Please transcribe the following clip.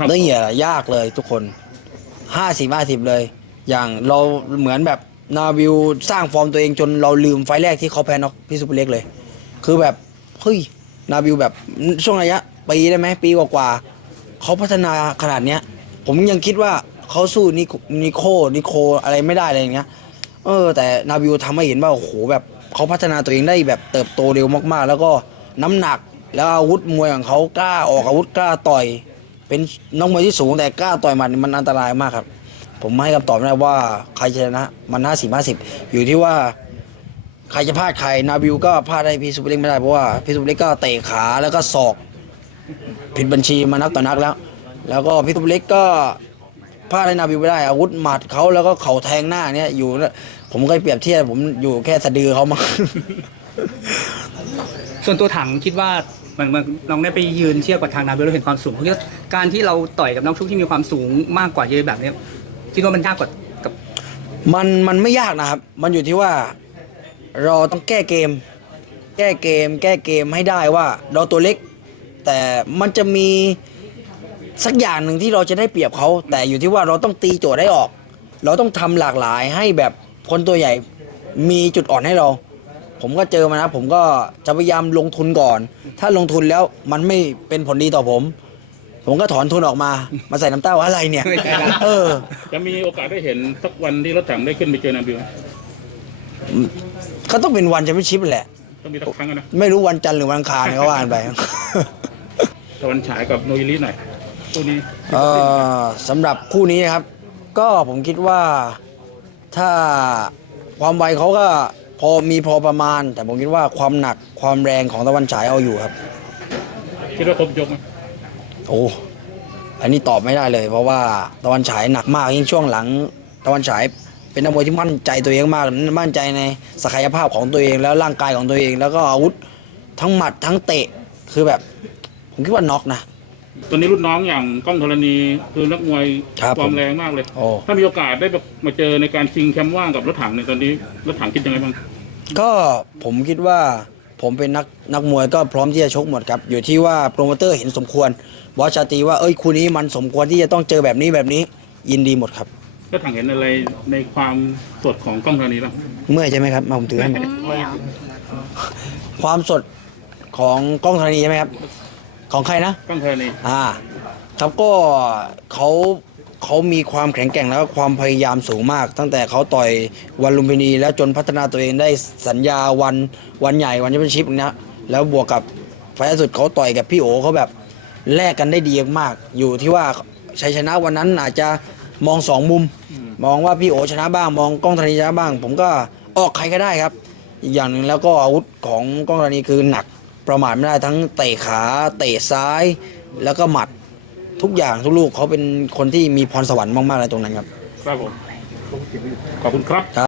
ครับนี่อะยากเลยทุกคนห้าสิบห้าสิบเลย อย่างเราเหมือนแบบนาวิวสร้างฟอร์มตัวเองจนเราลืมไฟแรกที่เขาแพ้น็อกพี่ซุปเปอร์เล็กเลย คือแบบเฮ้ยนาวิวแบบช่วงระยะปีได้ไหมปีกว่าๆเขาพัฒนาขนาดเนี้ย ผมยังคิดว่าเขาสู้นิโนิโคนิโคอะไรไม่ได้อะไรอย่างเงี้ย เออ แต่นาวิวทำให้เห็นว่าโอ้โหแบบเขาพัฒนาตัวเองได้แบบเติบโตเร็วมากๆ แล้วก็น้ำหนักแล้วอาวุธมวยของเขากล้าออกอาวุธกล้าต่อย เป็นน้องมวยที่สูงแต่กล้าต่อยหมัดนี่มันอันตรายมากครับ ผมให้คำตอบไม่ได้ว่าใครชนะมันห้าสิบห้าสิบอยู่ที่ว่าใครจะพลาดใครนาวิวก็พลาดได้พี่ซุปเปอร์เล็กไม่ได้เพราะว่าพี่ซุปเปอร์เล็กก็เตะขาแล้วก็ศอก ผิดบัญชีมานักต่อนักแล้ว แล้วก็พี่ซุปเปอร์เล็กก็พลาดให้นาวิวไม่ได้ อาวุธหมัดเขาแล้วก็เข่าแทงหน้าเนี่ยอยู่ ผมก็เปรียบเทียบผมอยู่แค่สะดือเขามา ส่วนตัวถังคิดว่ามันมันลองได้ไปยืนเทียบกับทางนาเบลแล้วเห็นความสูงเพราะว่าการที่เราต่อยกับนักชกที่มีความสูงมากกว่าเยอะแบบเนี้ยคิดว่ามันยากกว่ากับมันมันไม่ยากนะครับ มันอยู่ที่ว่าเราต้องแก้เกม แก้เกม แก้เกมให้ได้ว่าเราตัวเล็ก แต่มันจะมีสักอย่างหนึ่งที่เราจะได้เปรียบเขา แต่อยู่ที่ว่าเราต้องตีโจทย์ให้ออก เราต้องทำหลากหลายให้แบบคนตัวใหญ่มีจุดอ่อนให้เรา ผมก็เจอมานะ ผมก็จะพยายามลงทุนก่อน ถ้าลงทุนแล้วมันไม่เป็นผลดีต่อผม ผมก็ถอนทุนออกมา มาใส่น้ำเต้าอะไรเนี่ย ไม่ใช่ละ เออ จะมีโอกาสได้เห็นสักวันที่รถถังได้ขึ้นไปเจอนาบิวไหมก็ต้องเป็นวันแชมเปี้ยนชิพแหละ ต้องมีสักครั้งอะนะไม่รู้วันจันทร์หรือวันอังคารเนี่ยก็ว่ากันไป ตะวันฉายกับโนยิริหน่อยตัวนี้เอ่อสำหรับคู่นี้นะครับ ก็ผมคิดว่าถ้าความไวเขาก็ พอมีพอประมาณ แต่ผมคิดว่าความหนักความแรงของตะวันฉายเอาอยู่ครับ คิดว่าครบยกไหมโอ้อันนี้ตอบไม่ได้เลย เพราะว่าตะวันฉายหนักมากยิ่งช่วงหลัง ตะวันฉายเป็นนักมวยที่มั่นใจตัวเองมากมั่นใจในศักยภาพของตัวเองแล้วร่างกายของตัวเอง แล้วก็อาวุธทั้งหมัดทั้งเตะคือแบบ ผมคิดว่าน็อกนะ ตอนนี้รุ่นน้องอย่างกล้องธรณีคือนักมวยครับความผมแรงมากเลย โอ้ ถ้ามีโอกาสได้แบบมาเจอในการชิงแชมป์ว่างกับรถถังในยตอนนี้รถถังคิดยังไงบ้างก็ผมคิดว่าผมเป็นนักนักมวยก็พร้อมที่จะชกหมดครับ อยู่ที่ว่าโปรโมเตอร์เห็นสมควรบอสชาตรีว่าเอ้ยคู่นี้มันสมควรที่จะต้องเจอแบบนี้แบบนี้ ยินดีหมดครับ รถถังเห็นอะไรในความสดของกล้องธรณีบ้างเมื่อยใช่ไหมครับมาผมถือให้หมดไม่เอาความสดของกล้องธรณีใช่ไหมครับ ของใครนะกล้องธรณีอ่าครับก็เขาเขามีความแข็งแกร่งแล้วก็ความพยายามสูงมาก ตั้งแต่เขาต่อยวันลุมพินี แล้วจนพัฒนาตัวเองได้สัญญาวันวันใหญ่วันแชมเปี้ยนชิพนะแล้วบวกกับไฟล์ล่าสุดเขาต่อยกับพี่โอเขาแบบแลกกันได้ดีมากๆอยู่ที่ว่าชัยชนะวันนั้นอาจจะมองสองมุม มองว่าพี่โอชนะบ้าง มองกล้องธรณีชนะบ้าง ผมก็ออกใครก็ได้ครับ อีกอย่างหนึ่งแล้วก็อาวุธของกล้องธรณีคือหนัก ประมาทไม่ได้ทั้งเตะขาเตะซ้าย แล้วก็หมัดทุกอย่างทุกลูกเขาเป็นคนที่มีพรสวรรค์มากๆเลยตรงนั้นครับ ครับผม ขอบคุณครับ